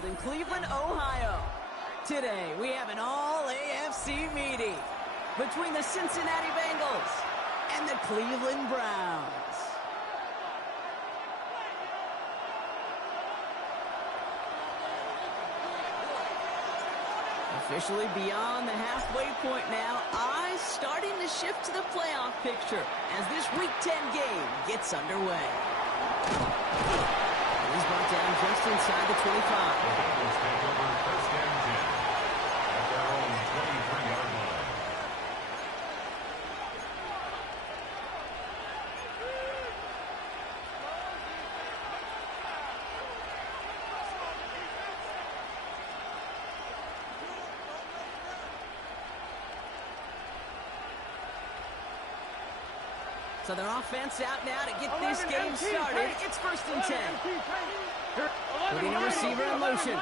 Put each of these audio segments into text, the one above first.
held in Cleveland, Ohio. Today, we have an all-AFC meeting between the Cincinnati Bengals and the Cleveland Browns. Officially beyond the halfway point now, eyes starting to shift to the playoff picture as this Week 10 game gets underway. He's brought down just inside the 25. The Bengals take over first and 10 at their own 23-yard line. So their offense out now to get this game started. It's first and 10. Putting a receiver in motion.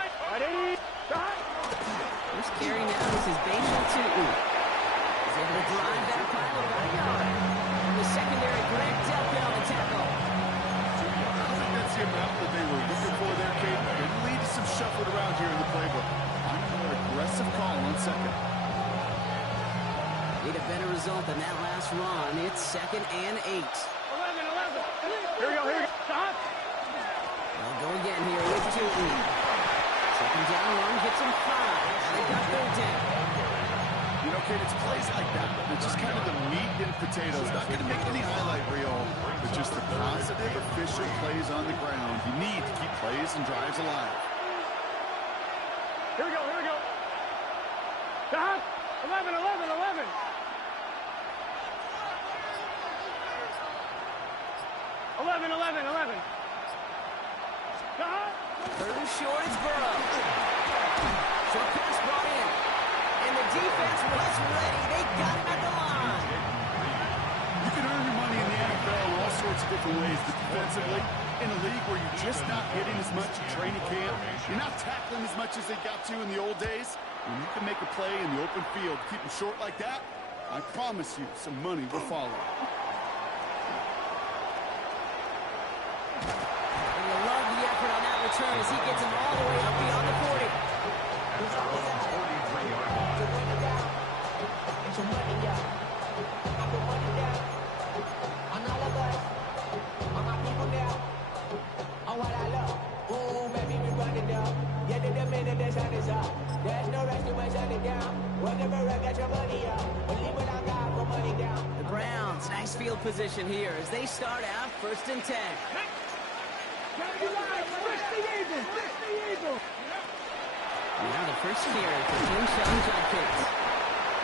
First carry now is his Bengals 2. He's able to drive that pile about a yard. And the secondary, Greg Delpit on the tackle. I think that's the amount that they were looking for there, Kate. It leads to some shuffling around here in the playbook. I'm a more aggressive call on second. Need a better result than that last run. It's second and 8. 11. Here we go. Stop. They'll go again here with 2. Second down run gets him 5. And they got third down. You know, Kate, it's plays like that. It's just kind of the meat and potatoes. Not going to make any highlight reel, but just the positive, efficient plays on the ground. You need to keep plays and drives alive. Here we go. Stop. 11. 11. Stop. Third and short, it's Burrow. Short pass brought in. And the defense was ready. They got him at the line. You can earn your money in the NFL in all sorts of different ways, but defensively, in a league where you're just not hitting as much in training camp, you're not tackling as much as they got to in the old days, when you can make a play in the open field, keep them short like that, I promise you some money will follow. And you love the effort on that return as he gets him all the way up beyond the 40. At their own 43-yard line. The Browns, nice field position here as they start out first and 10. Now the first carry for Team Sean Judkins.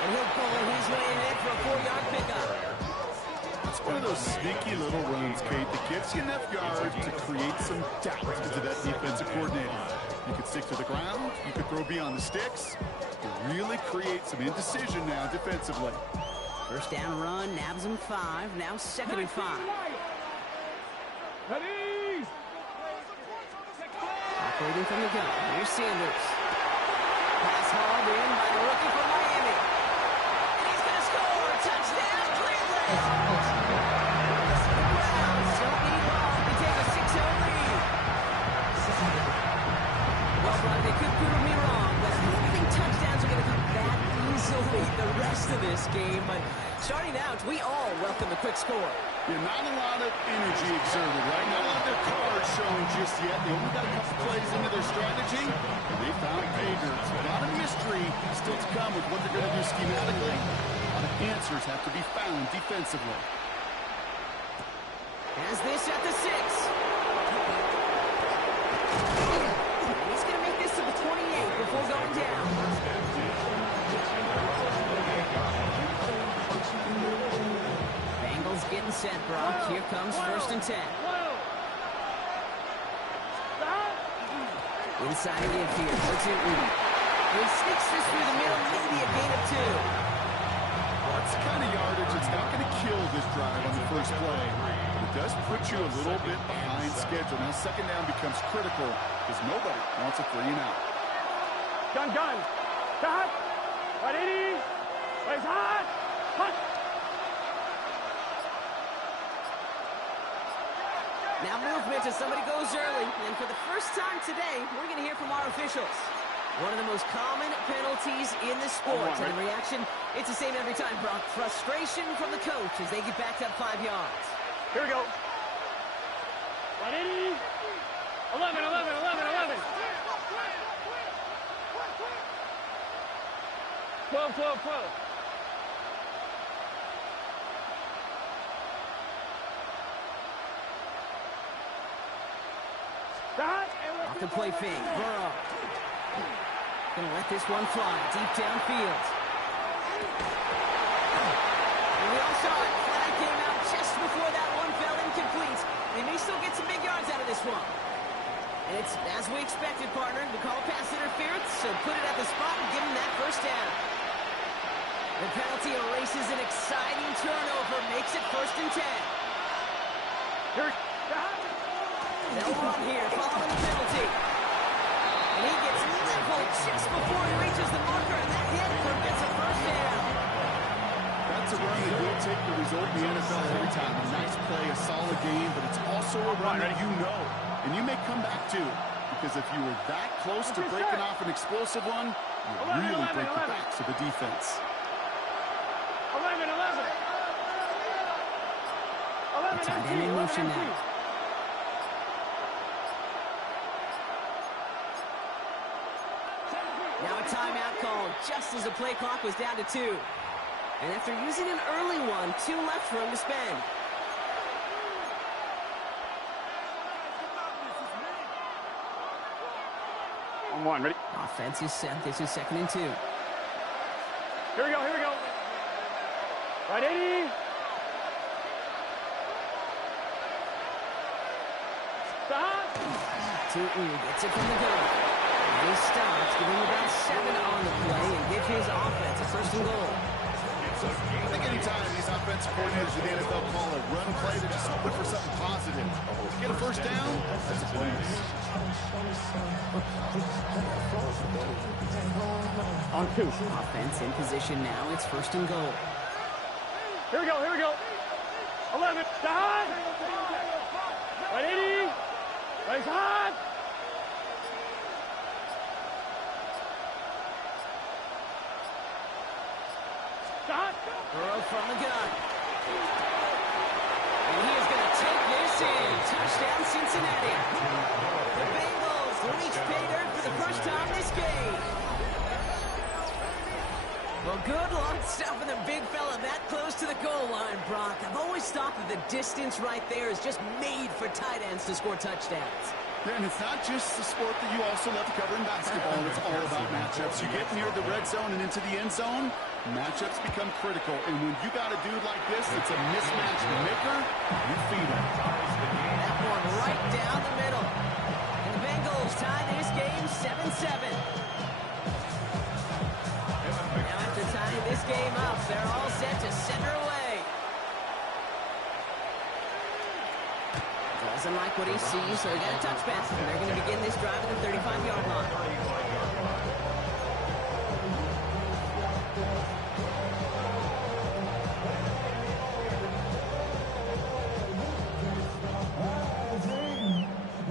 And he'll pull his way ahead for a 4-yard pickup. It's one of those sneaky little runs, Kate, that gets you enough yards to create some doubt into that defensive coordinator. You could stick to the ground, you could throw beyond the sticks, to really create some indecision now defensively. First down run, nabs him 5, now second and 5. Operating from the gun, here's Sanders. Pass hauled in by the rookie from Miami. And he's going to score! Touchdown, Cleveland! The Browns don't need long to take a 6-0 lead. Well, Brock, they could prove me wrong, but I don't think touchdowns are going to come that easily the rest of this game. But starting out, we all welcome the quick score. Yeah, not a lot of energy exerted, right? Not a lot of their cards shown just yet. They only got a couple plays into their strategy, and they found pay dirt. So a lot of mystery still to come with what they're going to do schematically. A lot of answers have to be found defensively. Has this at the 6. He's going to make this to the 28 before going down. Bengals getting set, Brock. Here comes first and 10. Inside the infield. What's it read? He sneaks this through the middle, maybe a gain of 2. That's the kind of yardage that's not going to kill this drive on the first play. It does put you a little bit behind schedule. Now second down becomes critical because nobody wants a 3 and out. Gun. Stop. 180. Plays hot. Hot. Now movement as somebody goes early. And for the first time today, we're going to hear from our officials. officials. One of the most common penalties in the sport. And the reaction, it's the same every time, Brock. Frustration from the coach as they get backed up 5 yards. Here we go. 11, 11, 11, 11. 12, 12, 12. Off the play fake, Burrow. Gonna let this one fly deep downfield. And we all saw it. Flag came out just before that one fell incomplete. They may still get some big yards out of this one. And it's as we expected, partner. We call pass interference, so put it at the spot and give them that first down. The penalty erases an exciting turnover, makes it 1st and 10. They'll run here following the penalty. And he gets leveled just before he reaches the marker, and that hit prevents a first down. That's a run that will take the result in the NFL every time. A nice play, a solid game, but it's also a run that you know. And you may come back to, because if you were that close to breaking off an explosive one, you really break the backs of the defense. 11, 11. Tight end in motion now. Now a timeout called just as the play clock was down to 2. And after using an early one, 2 left for him to spend. On 1, ready? Offense is set. This is 2nd and 2. Here we go, here we go. Right, 80. Stop. Tootin gets it from the gun. And he stops, giving him about 7 on the play and give his offense a 1st and goal. I think anytime these offensive coordinators in the NFL call a run play, they're just hoping for something positive. To get a first down, that's a bonus. On 2. Offense in position now. It's 1st and goal. Here we go, here we go. 11. Stop. Right, 80. Right, hot. Stop. Burrow from the gun. And he is going to take this in. Touchdown, Cincinnati. The Bengals reach pay dirt for the first time this game. Well, good luck stopping the big fella that close to the goal line, Brock. I've always thought that the distance right there is just made for tight ends to score touchdowns. Yeah, and it's not just the sport that you also love to cover in basketball. It's all about matchups. You get near the red zone and into the end zone, matchups become critical. And when you got a dude like this that's a mismatch maker, you feed him. That one right down the middle. And the Bengals tie this game 7-7. Now after tying this game up, they're all set to center away. Doesn't like what he sees, so he got a touchback. And they're going to begin this drive at the 35-yard line.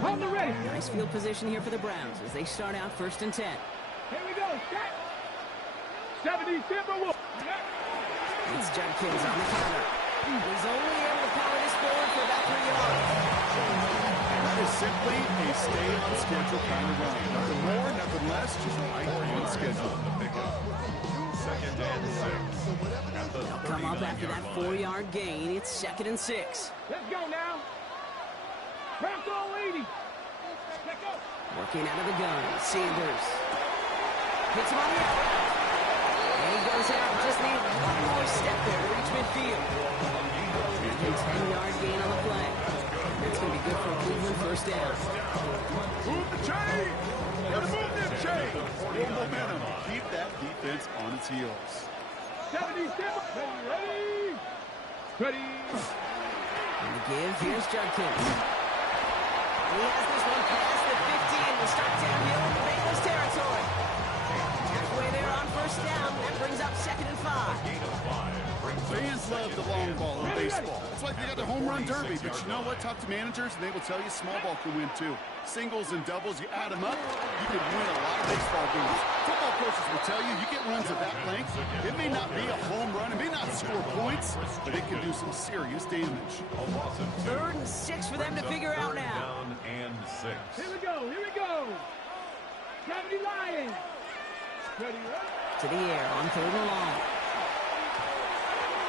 On the ready. Nice field position here for the Browns as they start out 1st and 10. Here we go. Set. 70 Timberwolves. It's Judkins on the counter. He's only able to power this forward for about 3 yards. That is simply a stay-on-schedule kind of run. Nothing more, nothing less, just right on schedule. 2nd and 6. They'll come up after that 4-yard gain. It's 2nd and 6. Let's go now. Crack all 80. Let's go. Working out of the gun, Sanders. Hits him on the out. And he goes out. Just needs one more step there to reach midfield. And a 10-yard gain on the play. That's going to be good for a Cleveland first down. Move the chain! Gotta move them chain! More momentum. Keep that defense on its heels. 70 ready. Ready. And the give, here's Judkins. He has this one past the 50 and will start downhill in the Bengals territory. Halfway there on first down. That brings up 2nd and 5. Fans love the long ball in baseball. It's like they got the home run derby, but you know what? Talk to managers, and they will tell you small ball can win too. Singles and doubles, you add them up, you could win a lot of baseball games. Football coaches will tell you get runs of that length. It may not be a home run. It may not score points, but it can do some serious damage. 3rd and 6 for them to figure out now. Down and 6. Here we go. Here we go. 70 Lions. Ready, right? To the air on 3rd and long.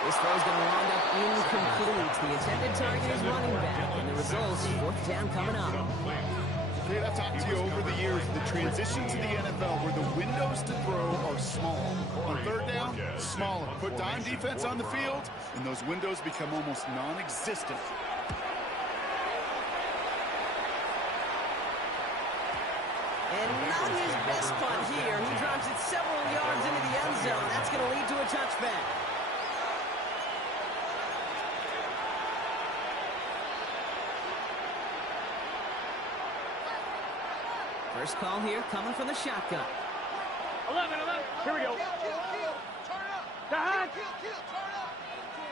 This throw is going to wind up incomplete. The intended target is running back, and the results, 4th down coming up. Kate, I've talked to you over the years, the transition to the NFL where the windows to throw are small. On 3rd down, smaller. Put dime defense on the field, and those windows become almost non-existent. And not his best punt here. He drops it several yards into the end zone. That's going to lead to a touchback. First call here coming from the shotgun. 11. Here we go. Back.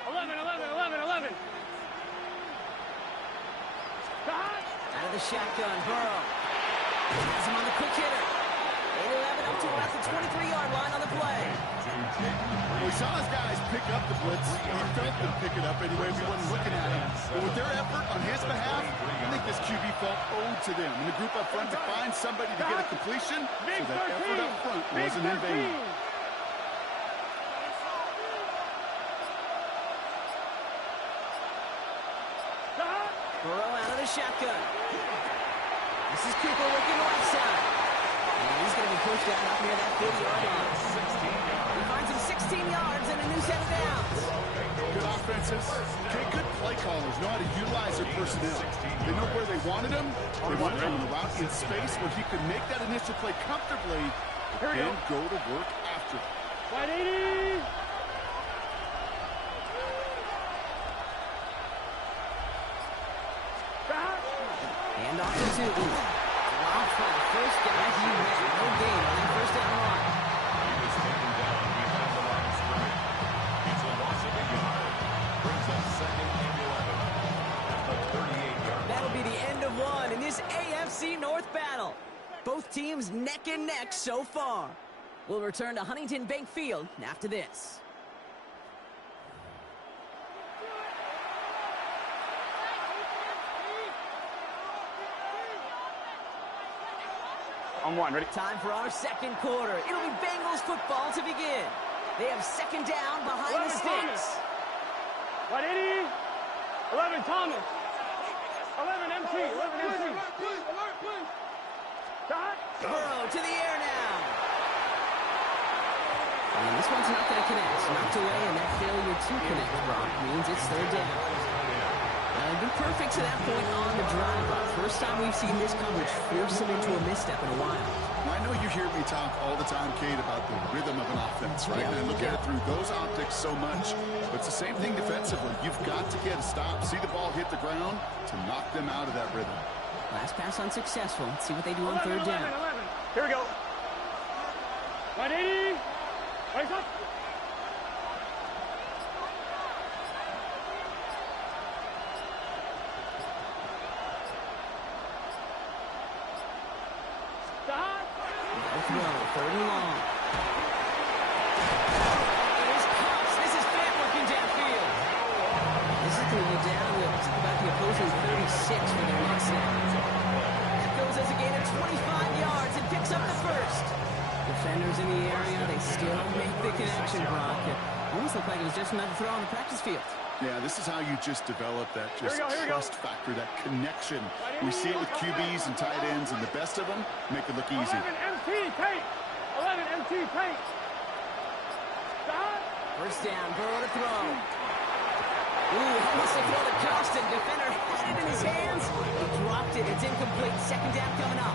11. Back. Out of the shotgun, Burrow. Has him on the quick hitter. 8-11 up to about the 23-yard line on the play. We saw his guys pick up the blitz. We felt them pick it up anyway. We wasn't looking at him. But with their effort on his behalf, I think this QB felt owed to them. And the group up front to find somebody to get a completion, so that effort up front wasn't in vain. Burrow out of the shotgun. This is Cooper looking left side. And he's going to be pushed out up near that 40-yard line. He finds him 16 yards and a new set of downs. Good offenses. Okay, good play callers know how to utilize their personnel. They know where they wanted him. They wanted him in a route in space where he could make that initial play comfortably and go to work after it. Right 80. And off to two. Wow, for the first guy he had no gain on that first down line. He was taken down behind the line of scrimmage. It's a loss of a yard. Brings up 2nd and 11 at the 38-yard line. That'll be the end of one in this AFC North battle. Both teams neck and neck so far. We'll return to Huntington Bank Field after this. On 1, ready? Time for our second quarter. It'll be Bengals football to begin. They have 2nd down behind the sticks. Right 80. 11 Thomas. 11 MT. 11 MT. Dot. Burrow to the air now. And this one's not going to connect. Knocked away, and that failure to connect, Brock, means it's 3rd down. Been perfect to that point on the drive. First time we've seen this coverage force him into a misstep in a while. I know you hear me talk all the time, Kate, about the rhythm of an offense, right? And I look at it through those optics so much. But it's the same thing defensively. You've got to get a stop, see the ball hit the ground to knock them out of that rhythm. Last pass unsuccessful. Let's see what they do on 3rd down. 11. Here we go. Right 80. Right up. Throw, 3rd and long. It is Cox. This is Fant working downfield. This is going to be down to about the opposing 36 for their next snap. That goes as a gain of 25 yards and picks up the first. Defenders in the area, they still make the connection, Brock. It almost looked like it was just another throw on the practice field. Yeah, this is how you just develop that trust factor, that connection. We see it with QBs and tight ends, and the best of them make it look easy. 11 MT paint. 11 MT paint. First down, Burrow to throw. Ooh, almost a throw to Johnston. Defender had it in his hands. He dropped it. It's incomplete. 2nd down coming up.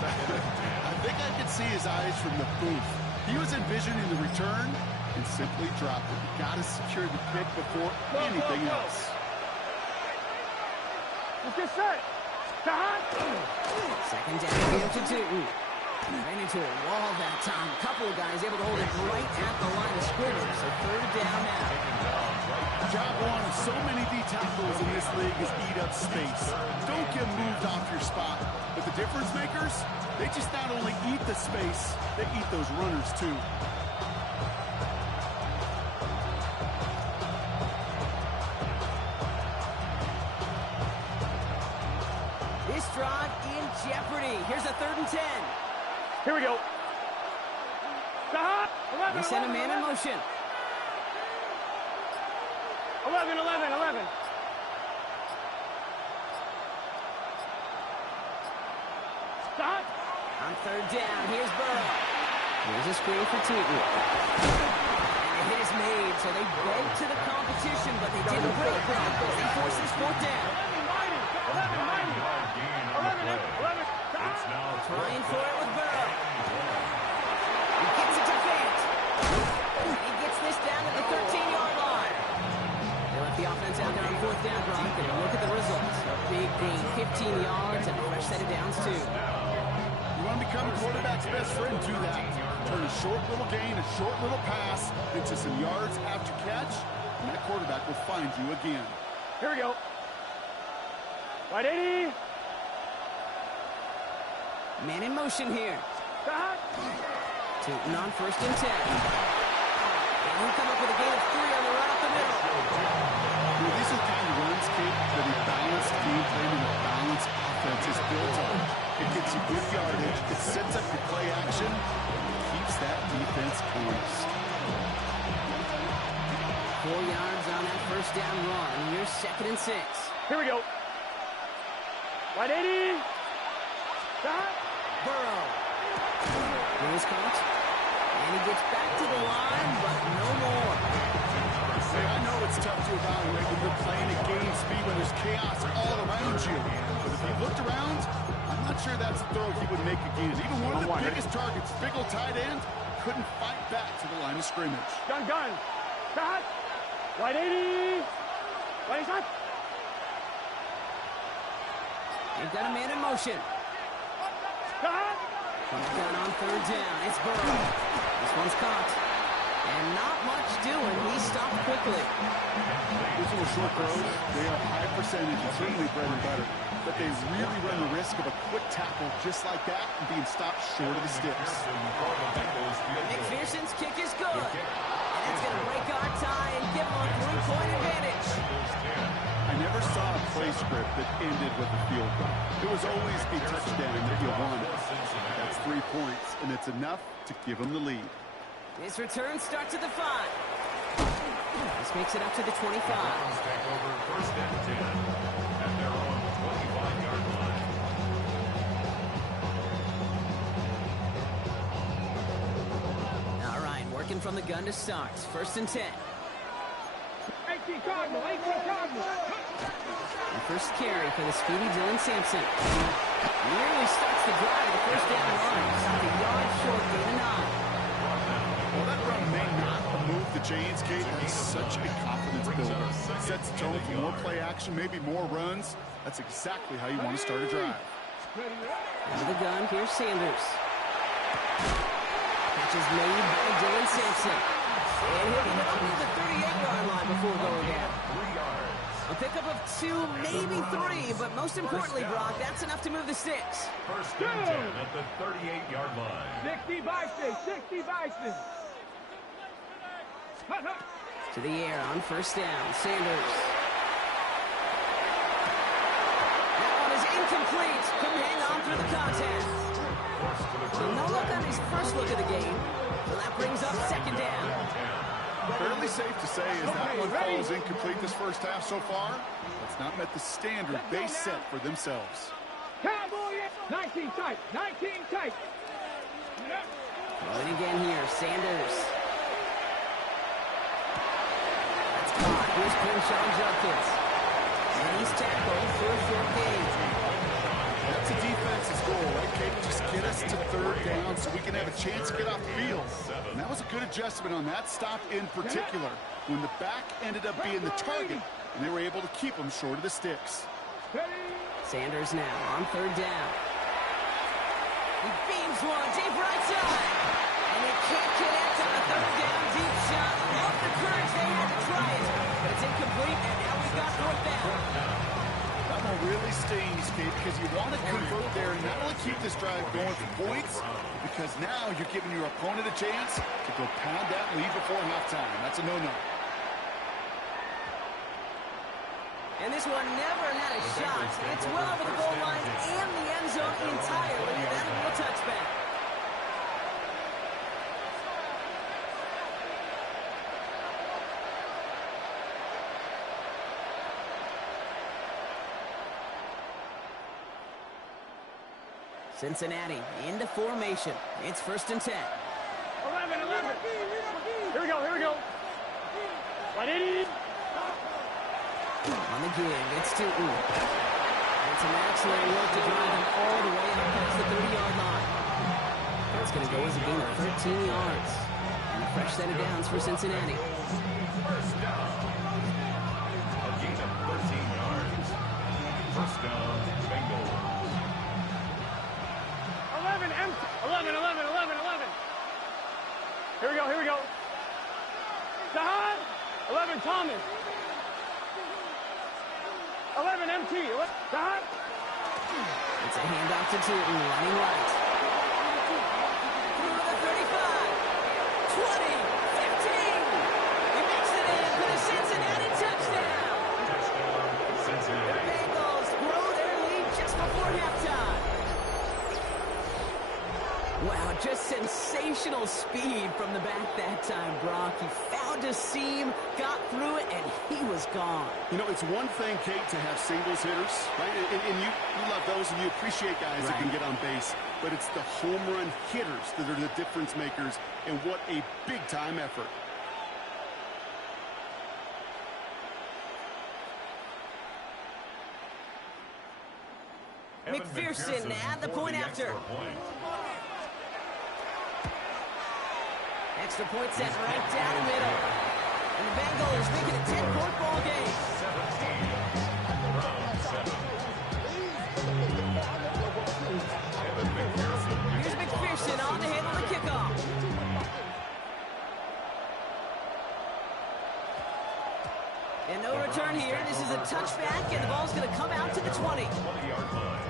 I think I could see his eyes from the booth. He was envisioning the return and simply dropped it. You got to secure the pick before anything else. Let's get set. 2nd down, game to 2. Ran into a wall that time. A couple of guys able to hold it right at the line of scrimmage. So 3rd down now. Job one of so many D tackles in this league is eat up space. Don't get moved off your spot. But the difference makers, they just not only eat the space, they eat those runners too. This drive in jeopardy. Here's a 3rd and 10. Here we go. They send a man in motion. 11, 11, 11. Stop. On 3rd down, here's Burrow. Here's a screen for Tootin. And a hit is made, so they broke to the competition, but they didn't break Broncos. They forced this 4th down. 11. Trying for it with Burrow. He gets it to Fant. And he gets this down at the 13-yard line. They left the offense out there on 4th down, Brock, and look at the results. A big gain, 15 yards, and a fresh set of downs, too. You want to become a quarterback's best friend, do that. Turn a short little gain, a short little pass into some yards after catch, and that quarterback will find you again. Here we go. Right 80. Man in motion here. Stop. Tootin on 1st and 10. And he'll come up with a gain of 3 on the run up the middle. These are the kind of runs, Kate, that a balanced game plan and a balanced offense is built on. It gets you good yardage, it sets up your play action, it keeps that defense honest. 4 yards on that 1st down run. Here's 2nd and 6. Here we go. Right 80. Stop. Burrow. Here's caught. And he gets back to the line, but no more. Hey, I know it's tough to evaluate when you're playing at game speed when there's chaos all around you. But if he looked around, I'm not sure that's a throw he would make again. Even one of the biggest targets, big old tight end, couldn't fight back to the line of scrimmage. Gun. Stop. Right 80. Right shot. They've got a man in motion. Stop. Down on 3rd down. It's Burrow. This one's caught. And not much doing. He stopped quickly. These little short throws, they are high percentage and certainly bread and butter. But they really run the risk of a quick tackle just like that and being stopped short of the sticks. McPherson's kick is good. And it's going to break our tie and give them a 3-point advantage. I never saw a play script that ended with a field goal. It was always a touchdown that you wanted. That's 3 points, and it's enough to give them the lead. This return starts at the 5. This makes it up to the 25. Take over 1st and 10 at their own 25-yard line. All right, working from the gun to start. 1st and 10. 18 Cardinal. The first carry for the speedy Dylan Sampson. Nearly starts the drive at the 1st down line. Stopped a yard short, gain of 9. Well, that run may not move the chains, Kate, but it's such a confidence builder. Sets the tone for more play action, maybe more runs. That's exactly how you want to start a drive. Into the gun, here's Sanders. Catch is made by Dylan Sampson. And he'll get it up to the 38-yard line before going down. 3 yards. A pickup of 2, maybe 3, but most importantly, Brock, that's enough to move the sticks. 1st and 10 at the 38-yard line. 60 Bison. To the air on 1st down, Sanders. That one is incomplete. Couldn't hang on through the contest. No look on his first look of the game. So that brings up 2nd down. Fairly safe to say as that one falls incomplete this first half so far. It's not met the standard they set for themselves. Cowboy, 19 tight. Going again here, Sanders. That's caught. Here's Quinshon Judkins. And he's tackled for a short gain. That's a defense's goal, right, Kate? Just get us to 3rd down so we can have a chance to get off the field. And that was a good adjustment on that stop in particular, when the back ended up being the target, and they were able to keep them short of the sticks. Sanders now on 3rd down. He beams one deep right side. And he can't connect on the 3rd down deep shot. Love the courage they had to try it. But It's incomplete, and now we've got fourth down. That one really stings, Kate, because you want to convert there and not only keep this drive going for points, because now you're giving your opponent a chance to go pound that lead before halftime. That's a no-no. And this one never had a shot. It's well over the goal line and the end zone entirely. That'll be a touchback. Cincinnati into formation. It's 1st and 10. 11. Here we go. Right, 80. On the give, it's to It's an excellent work to drive them all the way up past the 30-yard line. It's going to go as a gain of 13 yards. And a fresh set of downs for Cincinnati. First down. A gain of 13 yards. First down, Bengals. 11. Here we go. Dahan. 11, Thomas. 11, MT. Dahan. It's a handoff to Tootin, running right. Through the 35, 20, 15. He makes it in for the Cincinnati touchdown. Touchdown, Cincinnati. The Bengals grow their lead just before halftime. Wow, just sensational speed from the back that time, Brock. He found a seam, got through it, and he was gone. You know, it's one thing, Kate, to have singles hitters, right? And you love those, and you appreciate guys that can get on base. But it's the home run hitters that are the difference makers, and what a big-time effort. McPherson at the point after. Extra point set right down the middle. And the Bengals make it a 10-point ball game. 17. Round 7. Here's McPherson on to handle the kickoff. And no return here. This is a touchback, and the ball's going to come out to the 20. 20-yard line.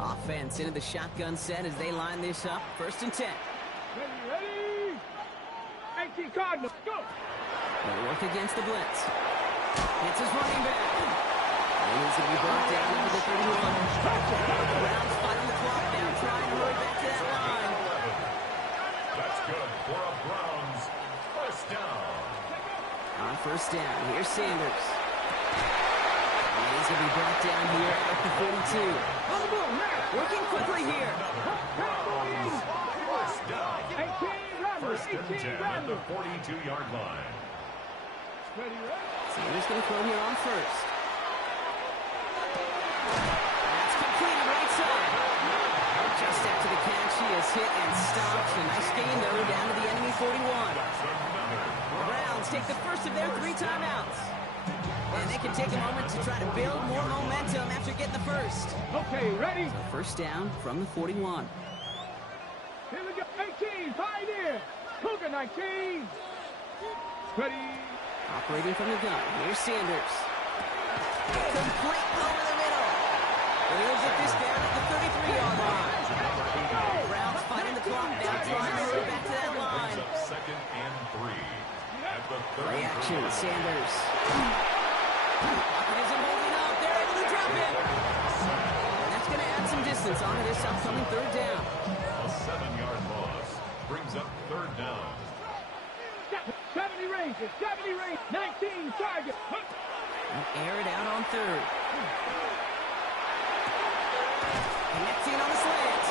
Offense into the shotgun set as they line this up. 1st and 10. Ready. 18 Cardinals, go. They'll work against the blitz. It's his running back. And he's going to be brought down into the 31. Browns fighting the clock now, trying to hurry back to that line. That's good for a Browns first down. On 1st down, here's Sanders. And he's going to be brought down here at the 42. Working quickly here. First down. 18 First and 10 at the 42-yard line. Sanders going to throw here on 1st. That's completed right side. Just after the catch, he is hit and stopped. A nice gain, though, down to the enemy 41. The Browns take the first of their 3 timeouts. And they can take a moment to try to build more momentum after getting the first. Okay, ready? So 1st down from the 41. Here we go. 18, Pioneer. Cougar 19. Ready. Operating from the gun. Here's Sanders. Complete over the middle. And he'll get this down at the 33-yard line. Browns fighting the clock now, trying to hurry back to that line. Second and 3 at the 33. Play action, Sanders. Pocket isn't holding up. They're able to drop it. And that's going to add some distance onto this upcoming 3rd down. A 7-yard loss brings up 3rd down. 70 range, 19 target. And air it out on 3rd. Connecting on the slant.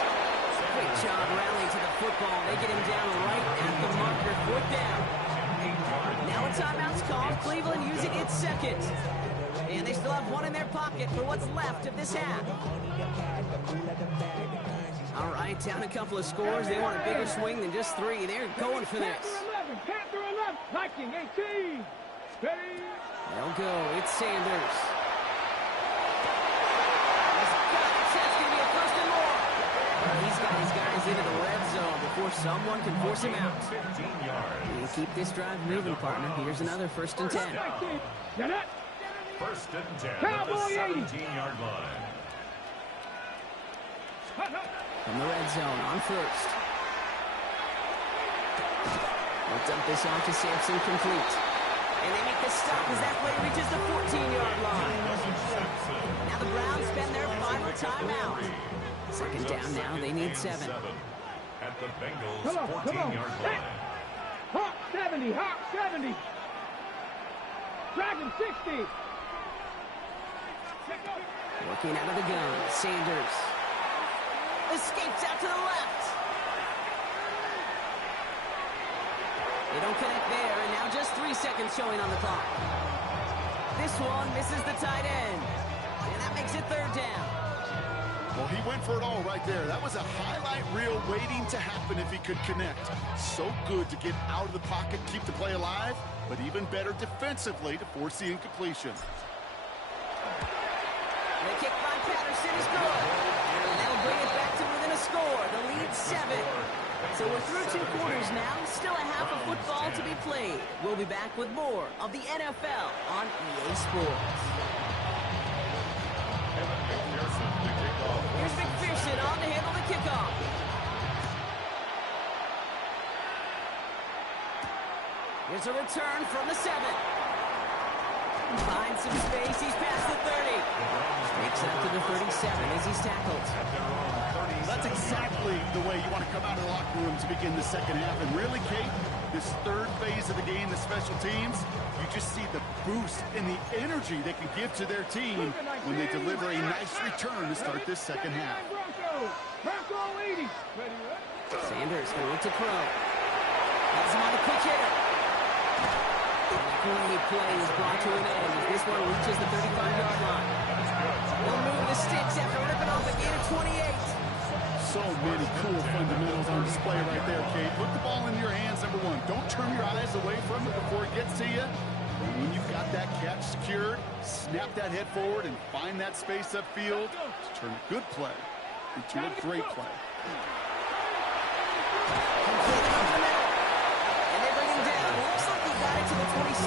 Great job rallying to the football. They get him down right at the marker. 4th down. Now a timeout's called. Cleveland using its 2nd. And they still have 1 in their pocket for what's left of this half. All right, down a couple of scores. They want a bigger swing than just 3. They're going for this. Panther 11, Viking 18. Ready. They'll go. It's Sanders. He's got it. That's going to be a 1st and more. He's got drive these guys into the red zone before someone can force him out. 15 yards. And keep this drive moving, partner. Here's another 1st and 10. First and 10 at the 17-yard line. From the red zone on 1st. They'll dump this off to Sampson, complete. And they make the stop as that play reaches the 14-yard line. Now the Browns spend their final timeout. 2nd down now, they need 7. At the Bengals 14-yard line. Hawk 70, Hawk 70. Dragon 60. Working out of the gun, Sanders. Escapes out to the left. They don't connect there, and now just 3 seconds showing on the clock. This one misses the tight end, and that makes it 3rd down. Well, he went for it all right there. That was a highlight reel waiting to happen if he could connect. So good to get out of the pocket, keep the play alive, but even better defensively to force the incompletion. The kick by Patterson is good, and that'll bring it back to within a score. The lead 7. So we're through 2 quarters now, still a half of football to be played. We'll be back with more of the NFL on EA Sports. Here's McPherson on to handle the kickoff. Here's a return from the 7. Finds some space, he's past the 30. Makes it up to the 37 as he's tackled. That's exactly the way you want to come out of the locker room to begin the 2nd half. And really, Kate, this 3rd phase of the game, the special teams, you just see the boost and the energy they can give to their team when they deliver a nice return to start this 2nd half. Sanders going to throw. Has him on the quick hitter. Great play is brought to an end as this one reaches the 35-yard line. They'll move the sticks after ripping off a gain of 28. So many cool fundamentals on display right there, Kate. Put the ball in your hands, number 1. Don't turn your eyes away from it before it gets to you. And when you've got that catch secured, snap that head forward and find that space upfield to turn a good play into a great play. Completed up the middle. And they bring him down. Looks like he got it to the 27.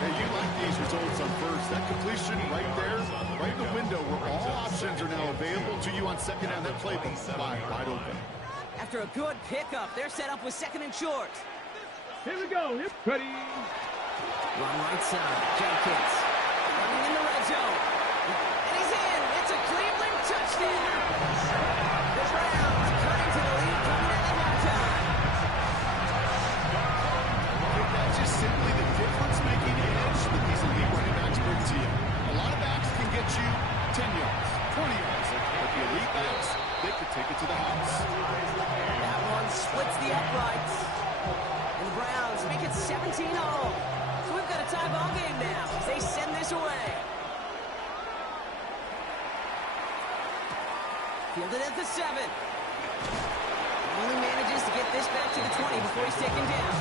Hey, you like these results on 1st. That completion right there, right in the window where all options are now available to you on 2nd down. That playbook wide open. After a good pickup, they're set up with 2nd and short. Here we go. Ready. Run right side. Jenkins. Running in the red zone. And he's in. It's a Cleveland touchdown. The Browns cutting to the lead coming at halftime. That's just simply the difference-making edge that these elite running backs bring to you. A lot of backs can get you 10 yards, 20 yards, but the elite backs, they could take it to the house. That one splits the uprights. And the Browns make it 17-all. So we've got a tie ball game now as they send this away. Fielded at the 7. Only manages to get this back to the 20 before he's taken down.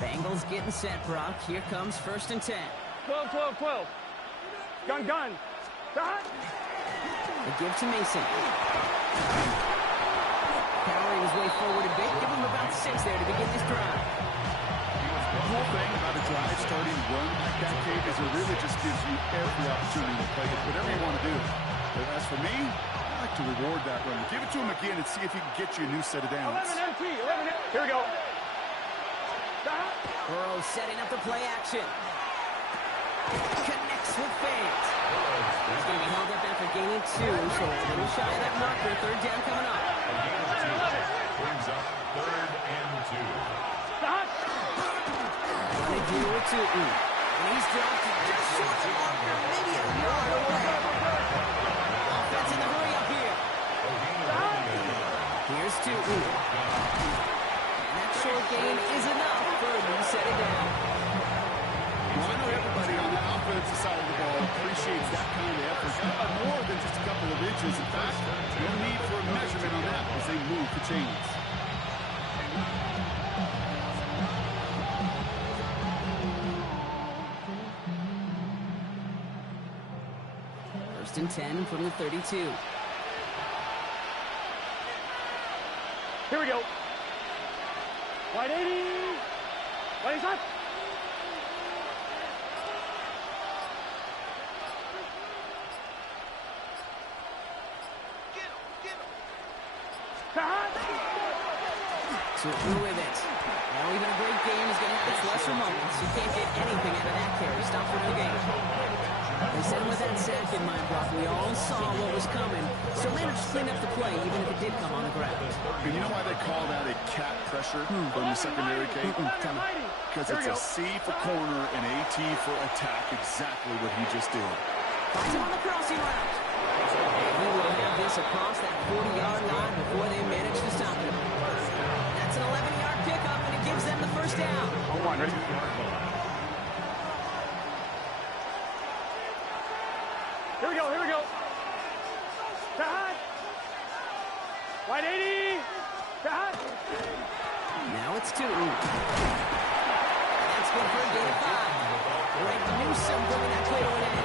Bengals getting set, Brock. Here comes 1st and 10. 12, 12, 12. Gun, gun. Stop. They give to Mason. Cowrie was way forward a bit. Give him about 6 there to begin this drive. The whole thing about a drive starting run like that, Kate, is it really just gives you every opportunity to play it, whatever you want to do. But as for me, I like to reward that run. Give it to him again and see if he can get you a new set of downs. 11 MT, 11 MT. Here we go. Stop. Burrow setting up the play action. Connects with Fant. He's going to be held up after gaining 2, so a little shy of that marker. 3rd down coming up. Brings up 3rd and 2. Stop. They deal with Tootin. And he's dropped just short of the marker, maybe a yard away. Offense in the hurry up here. Here's Tootin. And that short gain is enough for him to set it down. Well, I know everybody on the offensive side of the ball appreciates that kind of effort. More than just a couple of inches. In fact, no need for a measurement on that as they move the chains. and 10 from the 32. Here we go. Wide 80. Wide shot. So through with it. Now even a great game is going to have its lesser moments. You can't get anything out of that carry. Stop for no gain. They said with that sack in mind, Brock, we all saw what was coming. So managed to clean up the play, even if it did come on the ground. And you know why they call that a cat pressure from the secondary, Kate? Because it's a C for corner and a T for attack, exactly what he just did. Finds him on the crossing route. He will have this across that 40-yard line before they manage to stop him. That's an 11-yard pickup, and it gives them the first down. On one, ready? Here we go, here we go. Hot. Wide 80. Hot. Now it's 2. That's good for a gain of 5. Greg Newsome bringing that play to an end.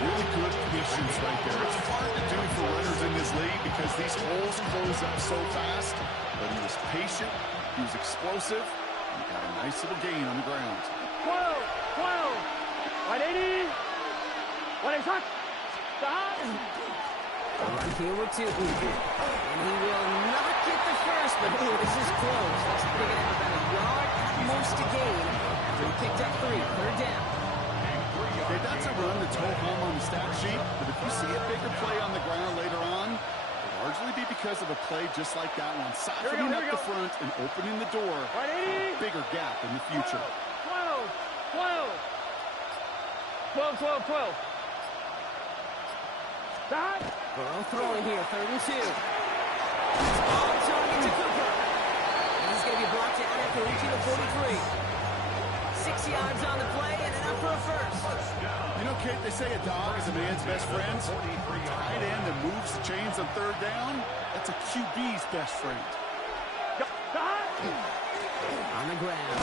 Really good patience right there. It's hard to do for runners in this league because these holes close up so fast. But he was patient, he was explosive, and got a nice little gain on the ground. 12. Wide 80. Wide shot. Hot. Run here with 2. And he will not get the first, but ooh, this is close. Looks like they're going to have about a yard at most to gain after he picked up 3. Third down. Okay, that's a run that's ho-hum on the stat sheet, but if you see a bigger play on the ground later on, it'll largely be because of a play just like that one, softening up the front and opening the door for a bigger gap in the future. 12. Stop. Burrow throwing here, 3rd and 2. On target to Cooper. And he's going to be brought down after reaching the 43. 6 yards on the play and enough for a first. You know, Kate, they say a dog is a man's best friend. Tight end that moves the chains on 3rd down, that's a QB's best friend. On the ground.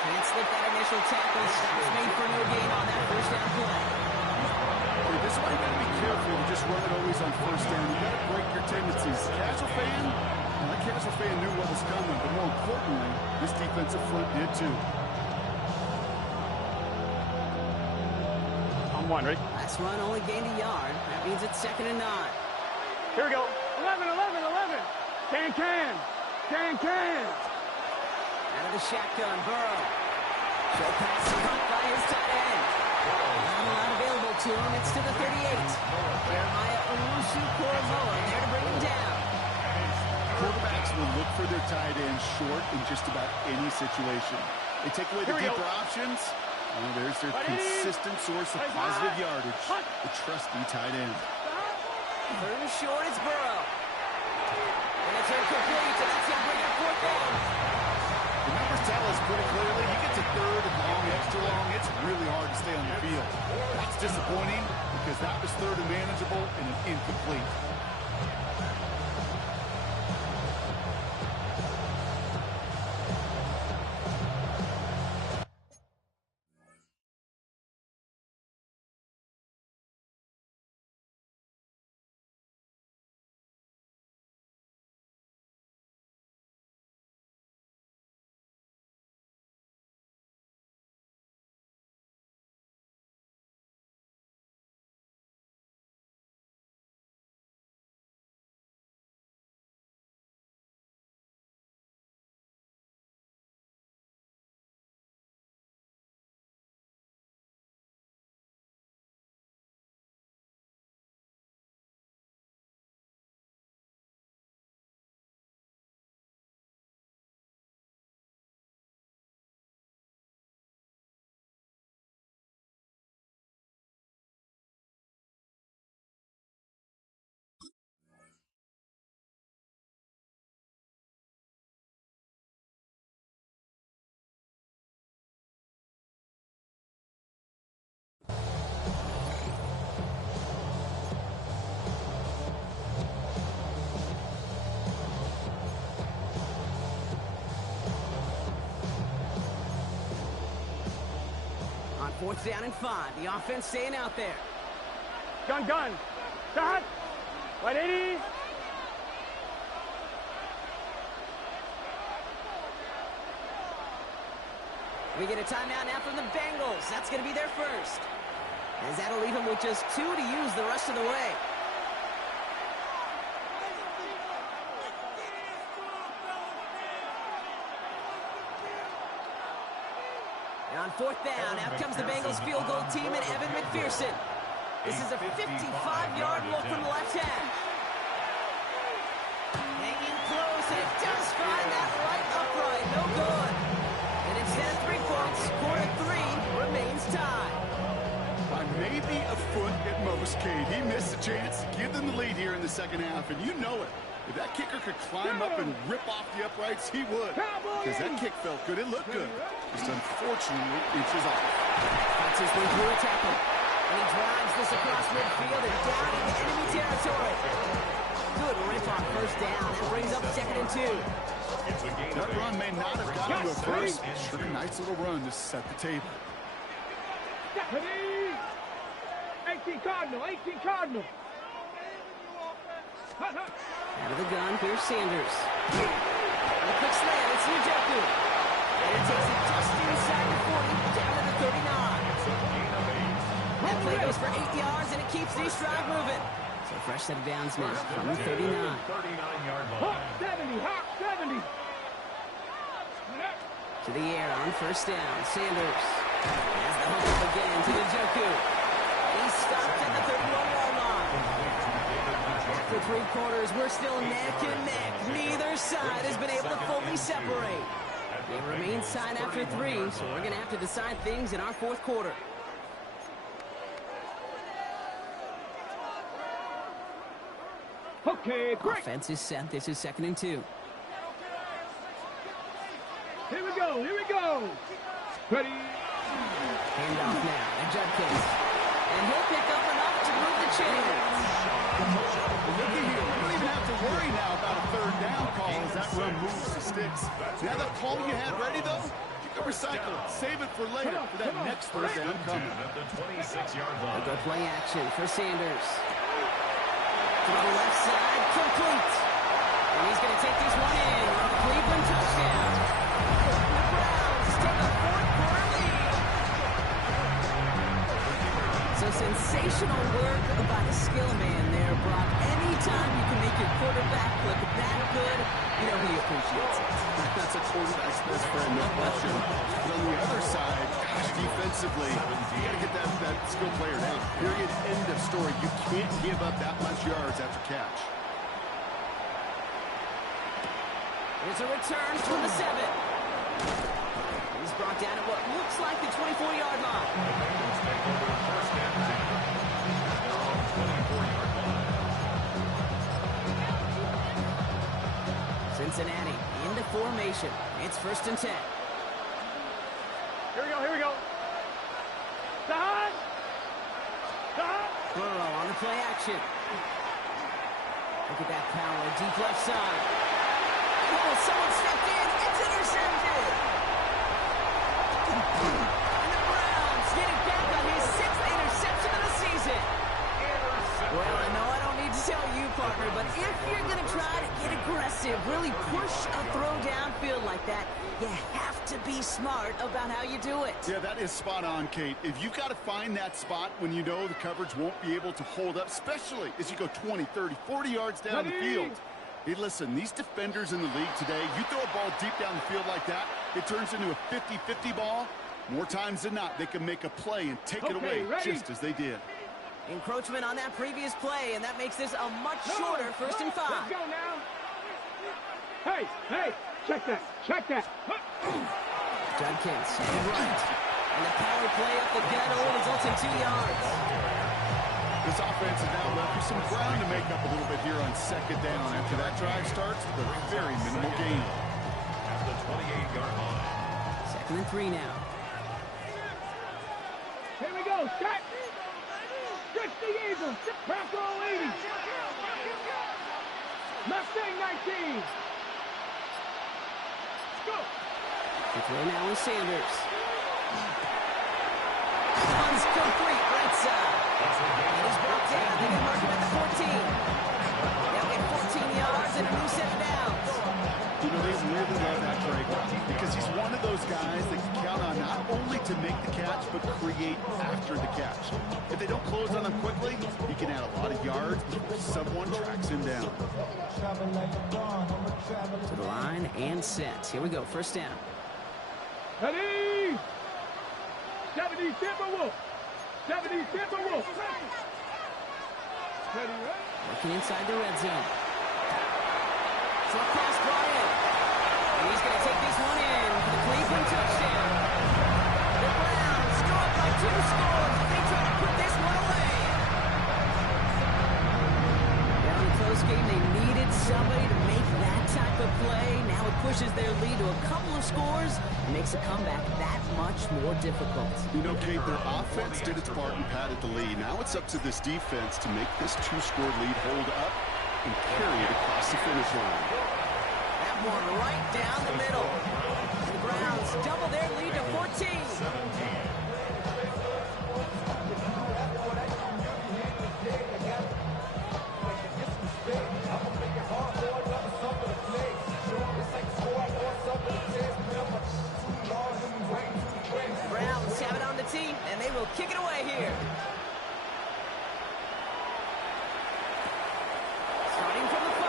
Can't slip that initial tackle. Stops made for no gain on that first down play. Okay, this is why you got to be careful to just run it always on 1st down. You got to break your tendencies. Casual fan, well, that casual fan knew what was coming, but more importantly, this defensive front did too. On one, ready? Last run only gained a yard. That means it's 2nd and 9. Here we go. 11. Can. Out of the shotgun, Burrow. Short pass caught by his tight end. Not a lot available to him. It's to the 38. Jeremiah Owusu-Koramoah there to bring him down. Quarterbacks will look for their tight end short in just about any situation. They take away the deeper options. Well, there's their consistent source of positive yardage, the trusty tight end. 3rd and short, it's Burrow. And it's incomplete, and that's going to bring up 4th down. The numbers tell us pretty clearly, you get to 3rd and long, extra long, it's really hard to stay on the field. That's disappointing because that was 3rd and manageable and an incomplete. 4th down and 5. The offense staying out there. Gun. Start. Right 80. We get a timeout now from the Bengals. That's going to be their first. As that'll leave them with just 2 to use the rest of the way. And on 4th down, out comes the Bengals field goal team and Evan McPherson. This is a 55-yard look from the left hand. Hanging close, and it does find that right upright. No good. And instead of 3 points, quarter 3 remains tied. By maybe a foot at most, Cade. He missed a chance to give them the lead here in the second half, and you know it. If that kicker could climb up and rip off the uprights, he would. Because that kick felt good. It looked good. Just unfortunately inches off. Fences through a tackle. And he drives this across midfield and down into enemy territory. Good rip on 1st down. That brings up 2nd and 2. That run may not have gotten to a first. Sure, nice little run to set the table. 18 Cardinal. Out of the gun, here's Sanders. On a quick slant, it's Njoku. And it takes it just inside the 40, down to the 39. That play goes for 8 yards, and it keeps these drive moving. So fresh set of downs now from the 39. 39-yard line. 70. To the air on 1st down, Sanders. Has the hook up again to Njoku. He's stopped at the 31-yard line. After 3 quarters, we're still neck and neck. Neither side has been able to fully separate. It remains tied after 3, so we're going to have to decide things in our 4th quarter. Okay, break. Offense is set. This is 2nd and 2. Here we go. Ready. Handoff now to Judkins. And he'll pick up enough to move the chains. Looky here. You don't even have to worry now about a 3rd down call as that run moves the sticks. Now that call you had ready, though, you can recycle it. Save it for later for that next 3rd down coming. At the 26-yard A line. good play action for Sanders. To the left side, complete. And he's going to take this one in on the Cleveland touchdown. The Browns take a 4th quarter lead. So sensational work by the skill man there, Brock. Anytime you can make your quarterback look that good, you know he appreciates it. That's a quarterback's best friend, no question. But on the other side, gosh, defensively, you got to get that skill player down. Period. End of story. You can't give up that much yards after catch. Here's a return from the 7. He's brought down at what looks like the 24-yard line. The Bengals take over 1st and 10. Their own 24-yard line. Cincinnati into formation. It's 1st and 10. Here we go. Stop. Burrow on the play action. Look at that power, deep left side. Oh, someone stepped in. It's intercepted. And the Browns get it back on his 6th interception of the season. Well, I know I don't need to tell you, partner, but if you're going to try to get aggressive, really push a throw downfield like that, you have to be smart about how you do it. Yeah, that is spot on, Kate. If you've got to find that spot when you know the coverage won't be able to hold up, especially as you go 20, 30, 40 yards down the field. Hey, listen, these defenders in the league today, you throw a ball deep down the field like that, it turns into a 50-50 ball. More times than not, they can make a play and take it away just as they did. Encroachment on that previous play, and that makes this a much shorter 1st and 5. Let's go now. Hey, check that. Judkins and right. And the power play up the gut only results in 2 yards. This offense has now left you some ground to make up a little bit here on 2nd down. After that drive starts with a very minimal gain. At the 28-yard line. 2nd and 3 now. Here we go. Set. Stretch the Eagles. Bronco 80. Mustang 19. Go. The throw now is Sanders. One's complete right side. And he's brought down. They're going to mark him at the 14. They'll get 14 yards and a new set of downs. You know, they really love that Greg because he's one of those guys that can count on not only to make the catch, but create after the catch. If they don't close on him quickly, he can add a lot of yards before someone tracks him down. To the line and set. Here we go. First down. Ready? 70 Timberwolves. 70 Timberwolves. Ready, right? Working inside the red zone. Slot pass Bryant. And he's going to take this one in for the Cleveland touchdown. The Browns go up by 2 scores as they try to put this one away. Now in a close game, they needed somebody to make that type of play. Now it pushes their lead to a couple of scores and makes a comeback that much more difficult. You know, Kate, their offense did its part and padded the lead. Now it's up to this defense to make this 2-score lead hold up and carry it across the finish line. That one right down the middle. The Browns double their lead to 14. Browns have it on the tee, and they will kick it away here. Starting from the 5.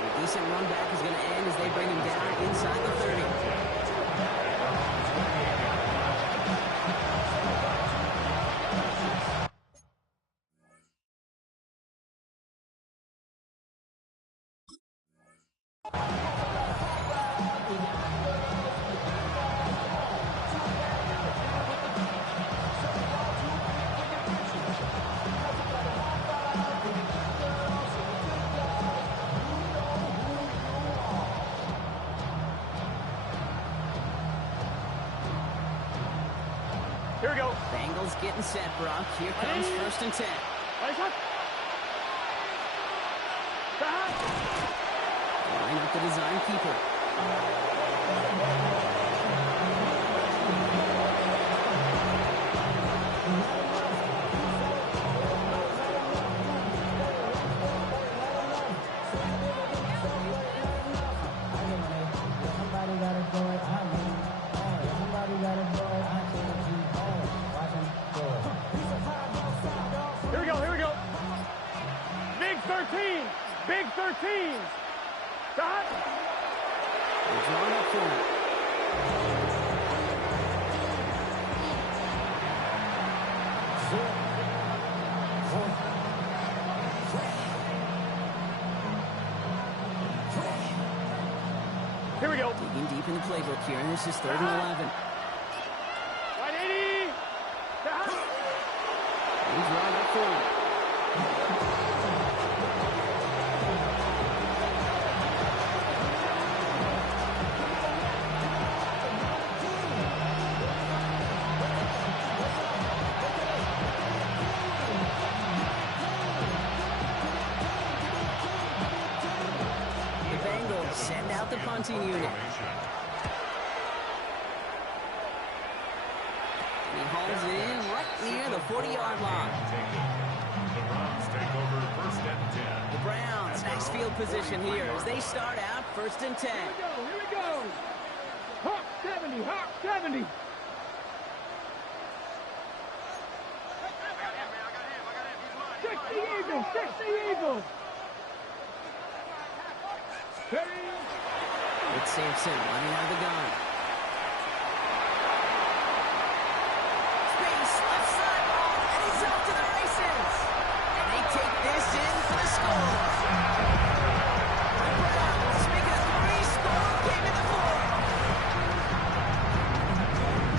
A decent run back is going to end as they bring him down inside the 30. Here we go. Bengals getting set, Brock. Here comes first and 10. Right up. Line up the design keeper. Here we go. Big 13. Big 13. Stop. They're drawing up for it. Here we go. Digging deep in the playbook here, and this is 3rd and 11. 180. Stop. He's drawing up for it. The Bengals send out the punting unit. He hauls it in right near the 40-yard line. The Browns take over first and 10. The Browns, nice field position here as they start out 1st and 10. Here we go. Hawk 70. Hawk 70. Fix the Eagles. Fix the Eagles. It's Sampson running out of the gun. Space, left sideline, and he's off to the races. And they take this in for the score. The Browns make it a 3-score game in the 4th.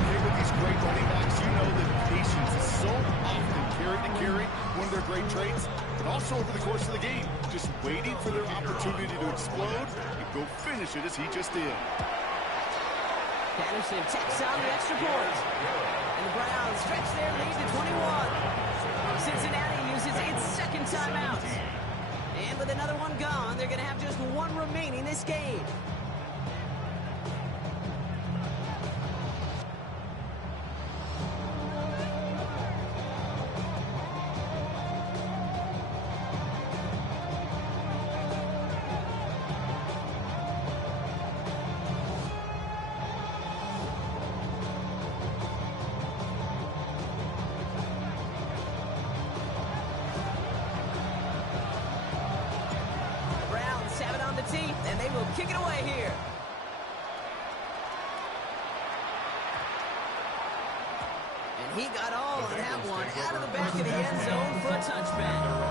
Hey, with these great running backs, you know that patience is so often carried to carry one of their great traits, but also over the course of the game, just waiting for their opportunity to explode and go finish it as he just did. Patterson tacks on the extra point. And the Browns stretch their lead to 21. Cincinnati uses its second timeout. And with another one gone, they're going to have just one remaining this game. He got all of that one out of the back of the end zone for a touchback.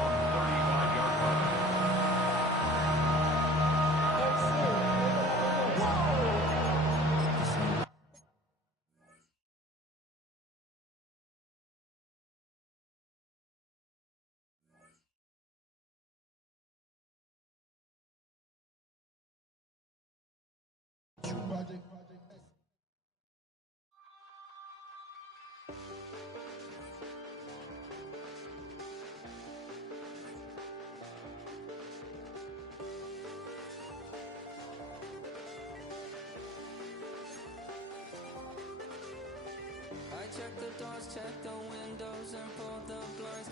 Check the doors, check the windows, and pull the blinds.